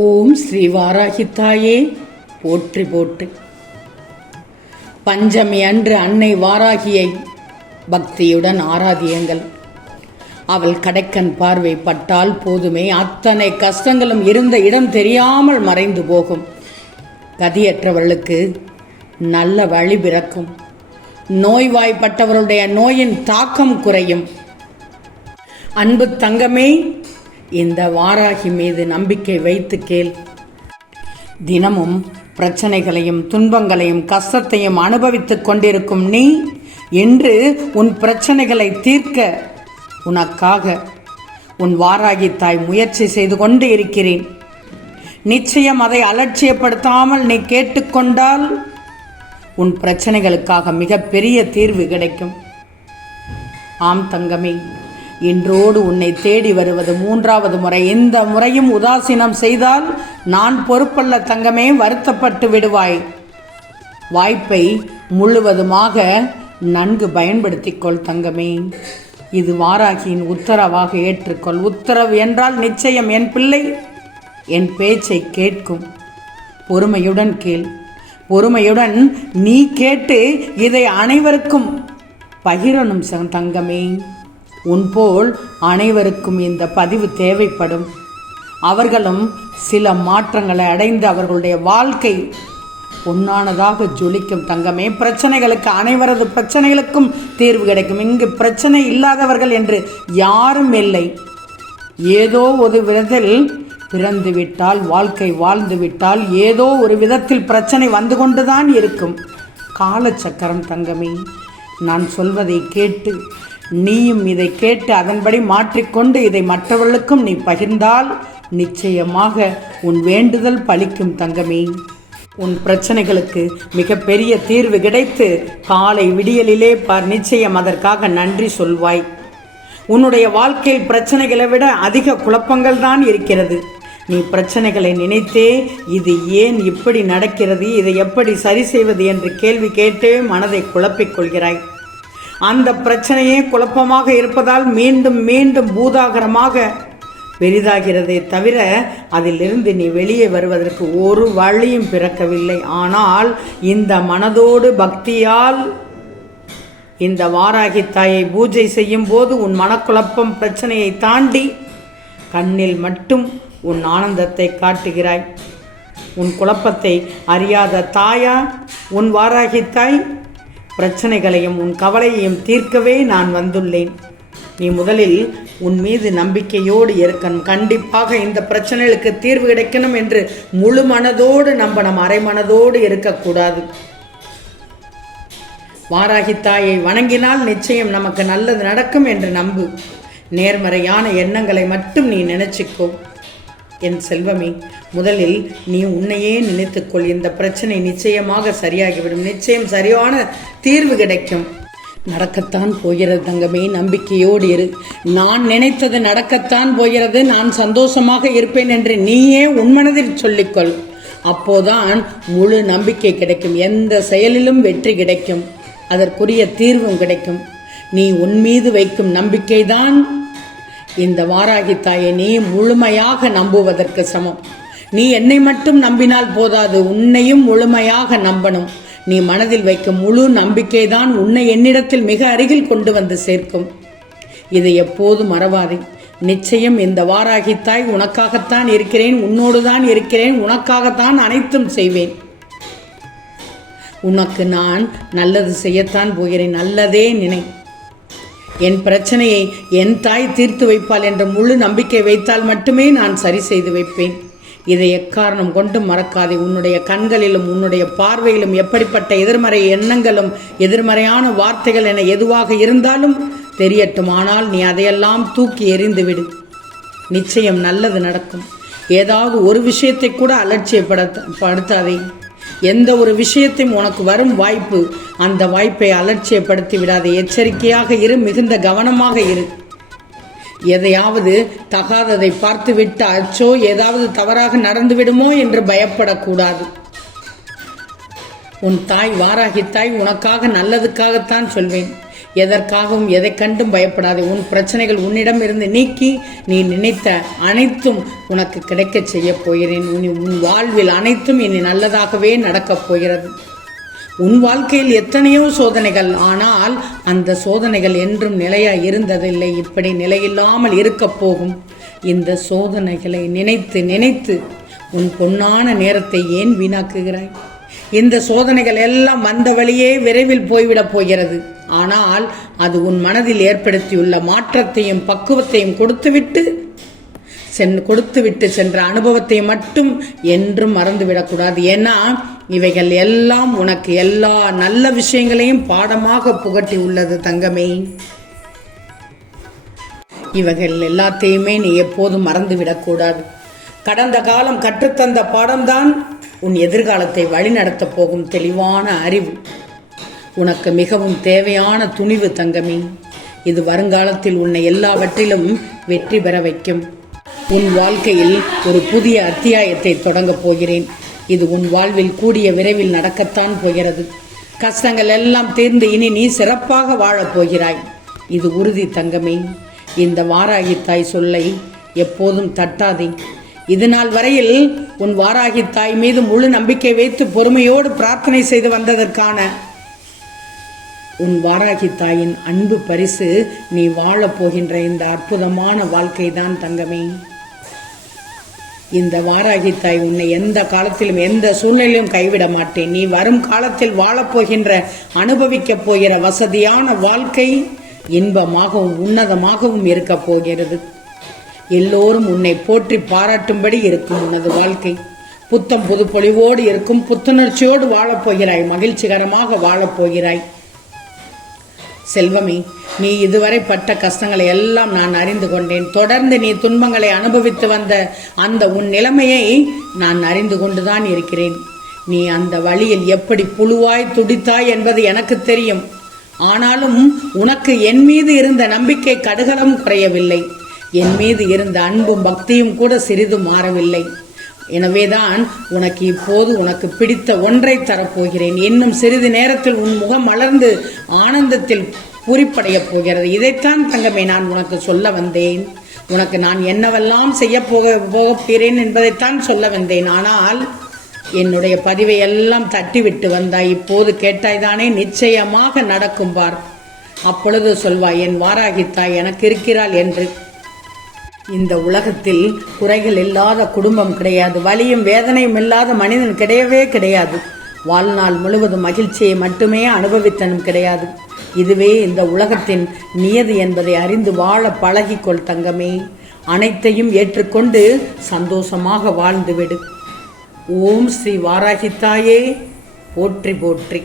ஓம் ஸ்ரீ வாராகித்தாயே போற்றி போற்றி. பஞ்சமி அன்று அன்னை வாராகியை பக்தியுடன் ஆராதியுங்கள். அவள் கடைக்கண் பார்வை பட்டால் போதுமே அத்தனை கஷ்டங்களும் இருந்த இடம் தெரியாமல் மறைந்து போகும். கதியற்றவர்களுக்கு நல்ல வழி பிறக்கும். நோய்வாய்ப்பட்டவருடைய நோயின் தாக்கம் குறையும். அன்பு தங்கமே, இந்த வாராகி மீது நம்பிக்கை வைத்து கேள். தினமும் பிரச்சனைகளையும் துன்பங்களையும் கஷ்டத்தையும் அனுபவித்துக் கொண்டிருக்கும் நீ இன்று உன் பிரச்சனைகளை தீர்க்க உனக்காக உன் வாராகி தாய் முயற்சி செய்து கொண்டு இருக்கிறேன். நிச்சயம் அதை அலட்சியப்படுத்தாமல் நீ கேட்டுக்கொண்டால் உன் பிரச்சனைகளுக்காக மிகப்பெரிய தீர்வு கிடைக்கும். ஆம் தங்கமே, இன்றோடு உன்னை தேடி வருவது 3வது முறை. இந்த முறையும் உதாசீனம் செய்தால் நான் பொறுப்பல்ல தங்கமே, வருத்தப்பட்டு விடுவாய். வாய்ப்பை முழுவதுமாக நன்கு பயன்படுத்திக் கொள் தங்கமே. இது வாராகியின் உத்தரவாக ஏற்றுக்கொள். உத்தரவு என்றால் நிச்சயம் என் பிள்ளை என் பேச்சை கேட்கும். பொறுமையுடன் கேள். பொறுமையுடன் நீ கேட்டு இதை அனைவருக்கும் பகிரணும் தங்கமே. உன்போல் அனைவருக்கும் இந்த பதிவு தேவைப்படும். அவர்களும் சில மாற்றங்களை அடைந்து அவர்களுடைய வாழ்க்கை பொன்னானதாக ஜொலிக்கும் தங்கமே. பிரச்சனைகளுக்கு அனைவரது பிரச்சனைகளுக்கும் தீர்வு கிடைக்கும். இங்கு பிரச்சனை இல்லாதவர்கள் என்று யாரும் இல்லை. ஏதோ ஒரு விதத்தில் பிறந்து விட்டால், வாழ்க்கை வாழ்ந்து விட்டால் ஏதோ ஒரு விதத்தில் பிரச்சனை வந்து கொண்டுதான் இருக்கும். காலச்சக்கரம் தங்கமே. நான் சொல்வதை கேட்டு நீயும் இதை கேட்டு அதன்படி மாற்றிக்கொண்டு இதை மற்றவர்களுக்கும் நீ பகிர்ந்தால் நிச்சயமாக உன் வேண்டுதல் பலிக்கும் தங்கமே. உன் பிரச்சனைகளுக்கு மிகப்பெரிய தீர்வு கிடைத்து காலை விடியலிலே பார். நிச்சயம் அதற்காக நன்றி சொல்வாய். உன்னுடைய வாழ்க்கையில் பிரச்சனைகளை விட அதிக குழப்பங்கள் தான் இருக்கிறது. நீ பிரச்சனைகளை நினைத்தே இது ஏன் இப்படி நடக்கிறது, இதை எப்படி சரி செய்வது என்று கேள்வி கேட்டே மனதை குழப்பிக் கொள்கிறாய். அந்த பிரச்சனையே குழப்பமாக இருப்பதால் மீண்டும் மீண்டும் பூதாகரமாக பெரிதாகிறதே தவிர அதிலிருந்து நீ வெளியே வருவதற்கு ஒரு வழியும் பிறக்கவில்லை. ஆனால் இந்த மனதோடு பக்தியால் இந்த வாராகி தாயை பூஜை செய்யும் போது உன் மனக்குழப்பம் பிரச்சனையை தாண்டி கண்ணில் மட்டும் உன் ஆனந்தத்தை காட்டுகிறாய். உன் குழப்பத்தை அறியாத தாயா உன் வாராகி தாய்? பிரச்சனைகளையும் உன் கவலையையும் தீர்க்கவே நான் வந்துள்ளேன். நீ முதலில் உன் மீது நம்பிக்கையோடு இருக்கணும். கண்டிப்பாக இந்த பிரச்சனைகளுக்கு தீர்வு கிடைக்கணும் என்று முழு மனதோடு நம்பணும், அரை மனதோடு இருக்கக்கூடாது. வாராகி தாயை வணங்கினால் நிச்சயம் நமக்கு நல்லது நடக்கும் என்று நம்பு. நேர்மறையான எண்ணங்களை மட்டும் நீ நினைச்சுக்கோ. என் செல்வமே, முதலில் நீ உன்னையே நினைத்துக்கொள். இந்த பிரச்சனை நிச்சயமாக சரியாகிவிடும். நிச்சயம் சரியான தீர்வு கிடைக்கும். நடக்கத்தான் போகிறது தங்கமே, நம்பிக்கையோடு இரு. நான் நினைத்தது நடக்கத்தான் போகிறது, நான் சந்தோஷமாக இருப்பேன் என்று நீயே உன்மனதில் சொல்லிக்கொள். அப்போதான் முழு நம்பிக்கை கிடைக்கும். எந்த செயலிலும் வெற்றி கிடைக்கும். அதற்குரிய தீர்வும் கிடைக்கும். நீ உன் மீது வைக்கும் நம்பிக்கைதான் இந்த வாராகி தாயை நீ முழுமையாக நம்புவதற்கு சமம். நீ என்னை மட்டும் நம்பினால் போதாது, உன்னையும் முழுமையாக நம்பணும். நீ மனதில் வைக்கும் முழு நம்பிக்கை தான் உன்னை என்னிடத்தில் மிக அருகில் கொண்டு வந்து சேர்க்கும். இதை எப்போது மறவாதே. நிச்சயம் இந்த வாராகி தாய் உனக்காகத்தான் இருக்கிறேன், உன்னோடு தான் இருக்கிறேன், உனக்காகத்தான் அனைத்தும் செய்வேன். உனக்கு நான் நல்லது செய்யத்தான் போகிறேன். நல்லதே நினை. என் பிரச்சனையை என் தாய் தீர்த்து வைப்பாள் என்ற முழு நம்பிக்கை வைத்தால் மட்டுமே நான் சரி செய்து வைப்பேன். இதை எக்காரணம் கொண்டு மறக்காதே. உன்னுடைய கண்களிலும் உன்னுடைய பார்வையிலும் எப்படிப்பட்ட எதிர்மறை எண்ணங்களும் எதிர்மறையான வார்த்தைகள் என எதுவாக இருந்தாலும் தெரியட்டும். ஆனால் நீ அதையெல்லாம் தூக்கி எறிந்துவிடு. நிச்சயம் நல்லது நடக்கும். ஏதாவது ஒரு விஷயத்தை கூட அலட்சியப்படுத்தாதே. எந்த ஒரு விஷயத்தையும் உனக்கு வரும் வாய்ப்பு, அந்த வாய்ப்பை அலட்சியப்படுத்தி விடாதே. எச்சரிக்கையாக இரு, மிகுந்த கவனமாக இரு. எதையாவது தகாததை பார்த்துவிட்டு அச்சோ ஏதாவது தவறாக நடந்துவிடுமோ என்று பயப்படக்கூடாது. உன் தாய் வாராகி தாய் உனக்காக நல்லதுக்காகத்தான் சொல்வேன். எதற்காகவும் எதை கண்டும் பயப்படாதே. உன் பிரச்சனைகள் உன்னிடம் இருந்து நீக்கி நீ நினைத்த அனைத்தும் உனக்கு கிடைக்கச் செய்ய போகிறேன். உன் வாழ்வில் அனைத்தும் இனி நல்லதாகவே நடக்கப் போகிறது. உன் வாழ்க்கையில் எத்தனையோ சோதனைகள், ஆனால் அந்த சோதனைகள் என்றும் நிலையாய் இருந்ததில்லை. இப்படி நிலையில்லாமல் இருக்கப் போகும் இந்த சோதனைகளை நினைத்து நினைத்து உன் பொன்னான நேரத்தை ஏன் வீணாக்குகிறாய்? இந்த சோதனைகள் எல்லாம் வந்த வழியே விரைவில் போய்விடப் போகிறது. ஆனால் அது உன் மனதில் ஏற்படுத்தியுள்ள மாற்றத்தையும் பக்குவத்தையும் கொடுத்துவிட்டு சென்ற அனுபவத்தை மட்டும் என்றும் மறந்துவிடக்கூடாது. ஏன்னா இவைகள் எல்லாம் உனக்கு எல்லா நல்ல விஷயங்களையும் பாடமாக புகட்டி உள்ளது தங்கமே. இவைகள் எல்லாத்தையுமே நீ எப்போதும் மறந்துவிடக்கூடாது. கடந்த காலம் கற்றுத்தந்த பாடம்தான் உன் எதிர்காலத்தை வழிநடத்தப் போகும் தெளிவான அறிவு. உனக்கு மிகவும் தேவையான துணிவு தங்கமே. இது வருங்காலத்தில் உன்னை எல்லாவற்றிலும் வெற்றி பெற வைக்கும். உன் வாழ்க்கையில் ஒரு புதிய அத்தியாயத்தை தொடங்கப் போகிறேன். இது உன் வாழ்வில் கூடிய விரைவில் நடக்கத்தான் போகிறது. கஷ்டங்கள் எல்லாம் தீர்ந்து இனி நீ சிறப்பாக வாழப் போகிறாய். இது உறுதி தங்கமே. இந்த வாராகி தாய் சொல்லை எப்போதும் தட்டாதே. இது நாள் வரையில் உன் வாராகி தாய் மீது முழு நம்பிக்கை வைத்து பொறுமையோடு பிரார்த்தனை செய்து வந்ததற்கான உன் வாராகி தாயின் அன்பு பரிசு நீ வாழப் போகின்ற இந்த அற்புதமான வாழ்க்கை தான் தங்கமே. இந்த வாராகி தாய் உன்னை எந்த காலத்திலும் எந்த சூழ்நிலையிலும் கைவிட மாட்டேன். நீ வரும் காலத்தில் வாழப்போகின்ற அனுபவிக்கப் போகிற வசதியான வாழ்க்கை இன்பமாகவும் உன்னதமாகவும் இருக்கப் போகிறது. எல்லோரும் உன்னை போற்றி பாராட்டும்படி இருக்கும் உனது வாழ்க்கை. புத்தம் புது பொலிவோடு இருக்கும். புத்துணர்ச்சியோடு வாழப்போகிறாய். மகிழ்ச்சிகரமாக வாழப்போகிறாய். செல்வமே, நீ இதுவரை பட்ட கஷ்டங்களை எல்லாம் நான் அறிந்து கொண்டேன். தொடர்ந்து நீ துன்பங்களை அனுபவித்து வந்த அந்த உன் நிலைமையை நான் அறிந்து கொண்டுதான் இருக்கிறேன். நீ அந்த வழியில் எப்படி புழுவாய் துடித்தாய் என்பது எனக்கு தெரியும். ஆனாலும் உனக்கு என் மீது இருந்த நம்பிக்கை கடுகளவும் குறையவில்லை. என் மீது இருந்த அன்பும் பக்தியும் கூட சிறிது மாறவில்லை. எனவேதான் உனக்கு இப்போது உனக்கு பிடித்த ஒன்றை தரப்போகிறேன். இன்னும் சிறிது நேரத்தில் உன் முகம் மலர்ந்து ஆனந்தத்தில் பூரிப்படையப் போகிறது. இதைத்தான் தங்கமே நான் உனக்கு சொல்ல வந்தேன். உனக்கு நான் என்னவெல்லாம் செய்ய போகிறேன் என்பதைத்தான் சொல்ல வந்தேன். ஆனால் என்னுடைய பதிவை எல்லாம் தட்டிவிட்டு வந்தாய். இப்போது கேட்டாய்தானே? நிச்சயமாக நடக்கும் பார். அப்பொழுது சொல்வாய், என் வாராகித்தாய் எனக்கு இருக்கிறாள் என்று. இந்த உலகத்தில் குறைகள் இல்லாத குடும்பம் கிடையாது. வலியும் வேதனையும் இல்லாத மனிதன் கிடையவே கிடையாது. வாழ்நாள் முழுவதும் மகிழ்ச்சியை மட்டுமே அனுபவித்தனும் கிடையாது. இதுவே இந்த உலகத்தின் நியதி என்பதை அறிந்து வாழ பழகிக்கொள் தங்கமே. அனைத்தையும் ஏற்றுக்கொண்டு சந்தோஷமாக வாழ்ந்துவிடு. ஓம் ஸ்ரீ வாராகித்தாயே போற்றி போற்றி.